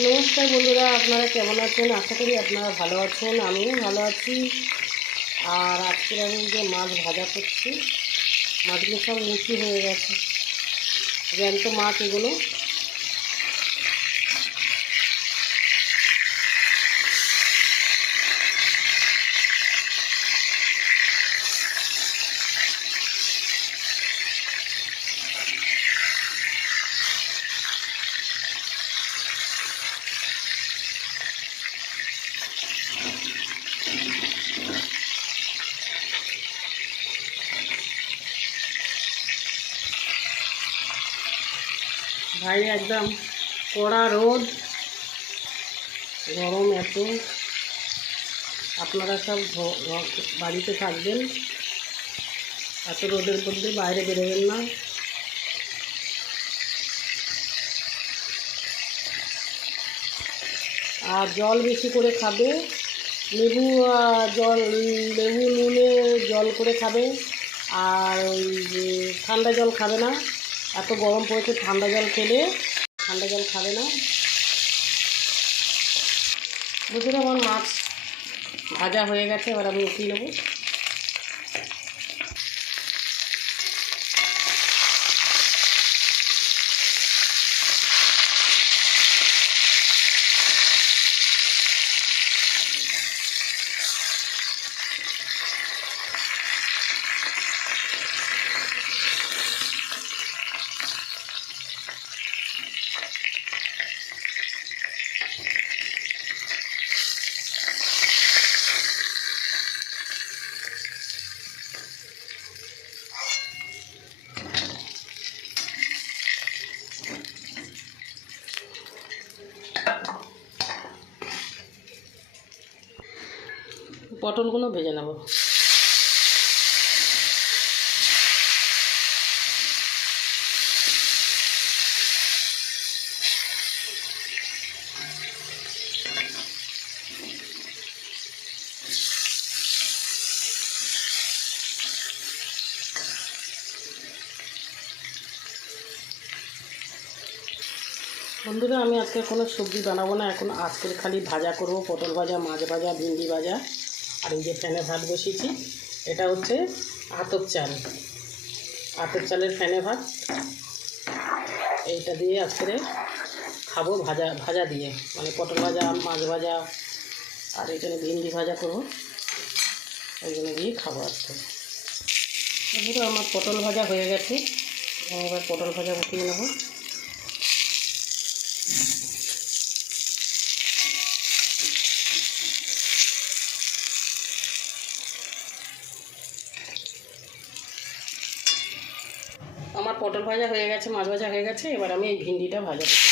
নমস্কার বন্ধুরা, আপনারা কেমন আছেন? আশা করি আপনারা ভালো আছেন। আমিও ভালো আছি। আর আজকে আমি যে মাছ ভাজা করছি, মাছগুলো সব মুচি হয়ে গেছে, জ্যান্ত মাছ এগুলো। ভাই একদম কড়া রোদ, গরম এত। আপনারা সব বাড়িতে থাকবেন, এত রোদের মধ্যে বাইরে বেরোবেন না। আর জল বেশি করে খাবে, লেবু লেবু নুনে জল করে খাবে। আর ওই ঠান্ডা জল খাবে না, এত গরম পড়েছে, ঠান্ডা জল খাবে না। বুঝলে আমার মাছ ভাজা হয়ে গেছে, এবার আমি উঠিয়ে নেবো। পটলগুলো ভেজে নেব। বন্ধুরা, আমি আজকে কোনো সবজি বানাবো না, এখন আজকে খালি ভাজা করব, পটল ভাজা, মাছ ভাজা, ভিন্ডি ভাজা। আর এই যে ফ্যানে ভাত বসিয়েছি, এটা হচ্ছে আতপ চালের ফ্যানে ভাত। এইটা দিয়ে আজকে খাবো, ভাজা দিয়ে, মানে পটল ভাজা, মাছ ভাজা, আর এখানে ভিন্ডি ভাজা করবো, ওইগুলো দিয়ে খাবো আজকে। বন্ধুরা, আমার পটল ভাজা হয়ে গেছে, এবার পটল ভাজা উঠিয়ে নেবো। আমার পটল ভাজা হয়ে গেছে, মাছ ভাজা হয়ে গেছে, এবার আমি এই ভিন্ডিটা ভাজা করব।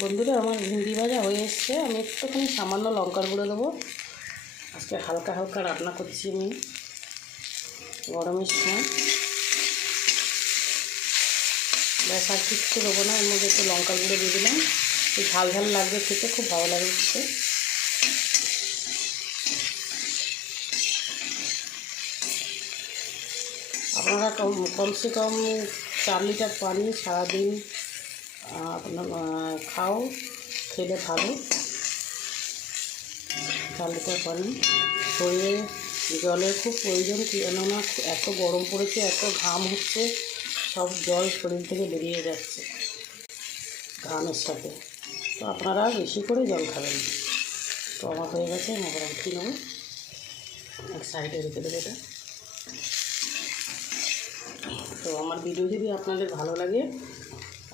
বন্ধুরা, আমার ভিন্ডি ভাজা হয়ে এসছে, আমি একটুখানি সামান্য লঙ্কার গুঁড়ো দেবো। আজকে হালকা হালকা রান্না করছি আমি গরমের সময়। ব্যাস, আর কিচ্ছু দেবো না, এর মধ্যে একটু লঙ্কার গুঁড়ো দিয়ে দিলাম। ঝাল ঝাল লাগবে খেতে, খুব ভালো লাগবে খেতে। আপনারা কমসে কম 4 লিটার পানি সারাদিন আপনার খেলে ভালো। 4 লিটার পানি, শরীরে জলের খুব প্রয়োজন, কেননা এত গরম পড়েছে, এত ঘাম হচ্ছে, সব জল শরীর থেকে বেরিয়ে যাচ্ছে ঘামের সাথে। তো আপনারা বেশি করে জল খাবেন। তো আমার হয়ে গেছে, আমার উঠিয়ে নেবো, এক সাইডে রেখে দেবো এটা। তো আমার ভিডিও যদি আপনাদের ভালো লাগে,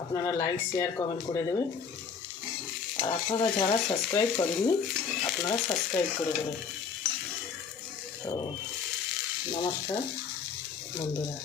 আপনারা লাইক, শেয়ার, কমেন্ট করে দেবেন। আর আপনারা যারা সাবস্ক্রাইব করেননি, আপনারা সাবস্ক্রাইব করে দেবেন। তো নমস্কার বন্ধুরা।